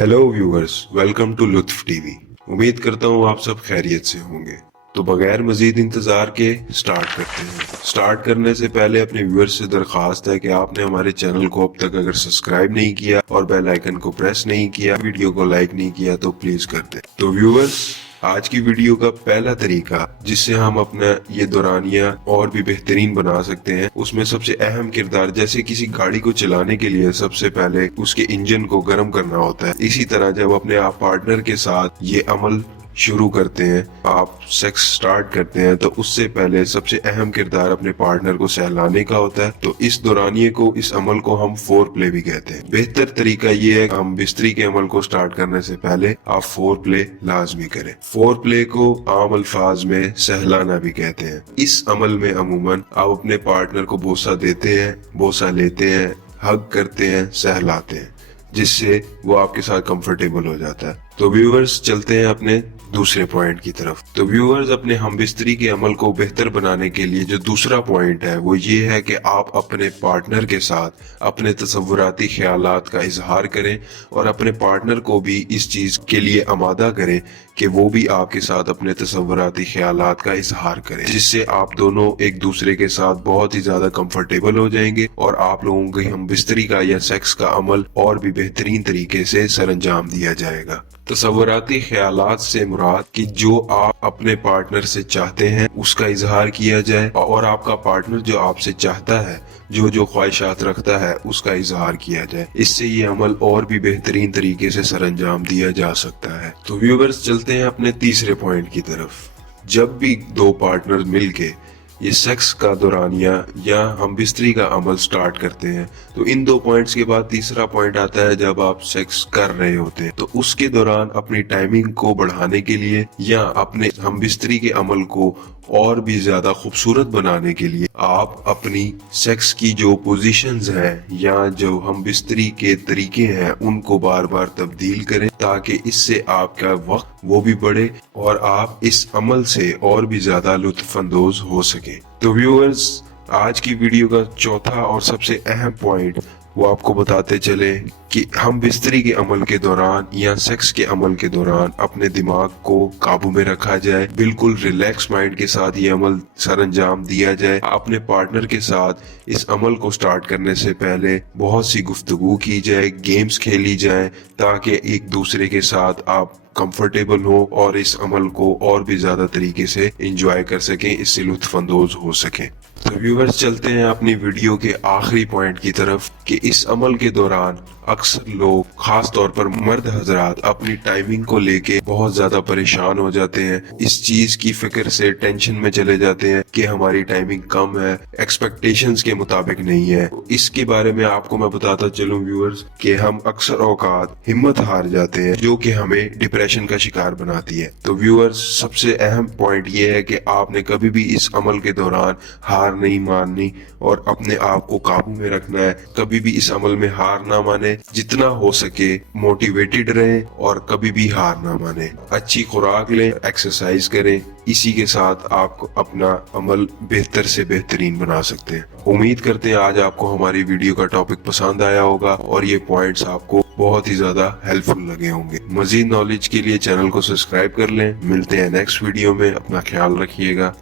Hello viewers, welcome to लुत्फ TV. उम्मीद करता हूँ आप सब खैरियत से होंगे। तो बगैर मजीद इंतजार के स्टार्ट करते हैं। स्टार्ट करने से पहले अपने व्यूअर्स से दरखास्त है कि आपने हमारे चैनल को अब तक अगर सब्सक्राइब नहीं किया और बेल आइकन को प्रेस नहीं किया, वीडियो को लाइक नहीं किया तो प्लीज कर दें। तो व्यूअर्स, आज की वीडियो का पहला तरीका जिससे हम अपना ये दौरानिया और भी बेहतरीन बना सकते हैं, उसमें सबसे अहम किरदार, जैसे किसी गाड़ी को चलाने के लिए सबसे पहले उसके इंजन को गर्म करना होता है, इसी तरह जब अपने आप पार्टनर के साथ ये अमल शुरू करते हैं, आप सेक्स स्टार्ट करते हैं, तो उससे पहले सबसे अहम किरदार अपने पार्टनर को सहलाने का होता है। तो इस दौरानिये को, इस अमल को हम फोर प्ले भी कहते हैं। बेहतर तरीका ये है कि हम बिस्तरी के अमल को स्टार्ट करने से पहले आप फोर प्ले लाजमी करें। फोर प्ले को आम अल्फाज में सहलाना भी कहते हैं। इस अमल में अमूमन आप अपने पार्टनर को बोसा देते हैं, बोसा लेते हैं, हग करते हैं, सहलाते हैं, जिससे वो आपके साथ कंफर्टेबल हो जाता है। तो व्यूअर्स, चलते हैं अपने दूसरे पॉइंट की तरफ। तो व्यूअर्स, अपने हम बिस्तरी के अमल को बेहतर बनाने के लिए जो दूसरा पॉइंट है वो ये है कि आप अपने पार्टनर के साथ अपने तसव्वुराती ख्यालात का इजहार करें और अपने पार्टनर को भी इस चीज के लिए आमादा करें कि वो भी आपके साथ अपने तसव्वुराती ख्यालात का इजहार करें, जिससे आप दोनों एक दूसरे के साथ बहुत ही ज्यादा कंफर्टेबल हो जाएंगे और आप लोगों के हम बिस्तरी का या सेक्स का अमल और भी बेहतरीन तरीके से सरअंजाम दिया जाएगा। तसव्वुराती ख्यालात से मुराद कि जो आप अपने पार्टनर से चाहते हैं उसका इजहार किया जाए और आपका पार्टनर जो आपसे चाहता है, जो जो ख्वाहिशात रखता है, उसका इजहार किया जाए। इससे ये अमल और भी बेहतरीन तरीके से सरअंजाम दिया जा सकता है। तो व्यूअर्स, चलते हैं अपने तीसरे पॉइंट की तरफ। जब भी दो पार्टनर मिलके ये सेक्स का दौरानिया या हम बिस्तरी का अमल स्टार्ट करते हैं, तो इन दो पॉइंट्स के बाद तीसरा पॉइंट आता है जब आप सेक्स कर रहे होते हैं। तो उसके दौरान अपनी टाइमिंग को बढ़ाने के लिए या अपने हम बिस्तरी के अमल को और भी ज्यादा खूबसूरत बनाने के लिए आप अपनी सेक्स की जो पोजीशंस हैं या जो हम बिस्तरी के तरीके हैं उनको बार बार तब्दील करें, ताकि इससे आपका वक्त वो भी बढ़े और आप इस अमल से और भी ज्यादा लुत्फ अंदोज हो सके। तो व्यूअर्स, आज की वीडियो का चौथा और सबसे अहम पॉइंट वो आपको बताते चले कि हम बिस्तरी के अमल के दौरान या सेक्स के अमल के दौरान अपने दिमाग को काबू में रखा जाए, बिल्कुल रिलैक्स माइंड के साथ ये अमल सरअंजाम दिया जाए। अपने पार्टनर के साथ इस अमल को स्टार्ट करने से पहले बहुत सी गुफ्तगू की जाए, गेम्स खेली जाए, ताकि एक दूसरे के साथ आप कंफर्टेबल हो और इस अमल को और भी ज्यादा तरीके से एंजॉय कर सकें, इससे लुत्फ अंदोज हो सकें। तो व्यूअर्स, चलते हैं अपनी वीडियो के आखिरी पॉइंट की तरफ कि इस अमल के दौरान अक्सर लोग, खास तौर पर मर्द हजरात, अपनी टाइमिंग को लेके बहुत ज्यादा परेशान हो जाते हैं। इस चीज की फिक्र से टेंशन में चले जाते हैं कि हमारी टाइमिंग कम है, एक्सपेक्टेशंस के मुताबिक नहीं है। इसके बारे में आपको मैं बताता चलूं व्यूअर्स कि हम अक्सर औकात हिम्मत हार जाते हैं, जो कि हमें डिप्रेशन का शिकार बनाती है। तो व्यूअर्स, सबसे अहम पॉइंट ये है कि आपने कभी भी इस अमल के दौरान हार नहीं माननी और अपने आप को काबू में रखना है। कभी भी इस अमल में हार ना माने, जितना हो सके मोटिवेटेड रहें और कभी भी हार ना माने। अच्छी खुराक लें, एक्सरसाइज करें, इसी के साथ आप अपना अमल बेहतर से बेहतरीन बना सकते हैं। उम्मीद करते हैं आज आपको हमारी वीडियो का टॉपिक पसंद आया होगा और ये पॉइंट्स आपको बहुत ही ज्यादा हेल्पफुल लगे होंगे। मजीद नॉलेज के लिए चैनल को सब्सक्राइब कर लें। मिलते हैं नेक्स्ट वीडियो में, अपना ख्याल रखिएगा।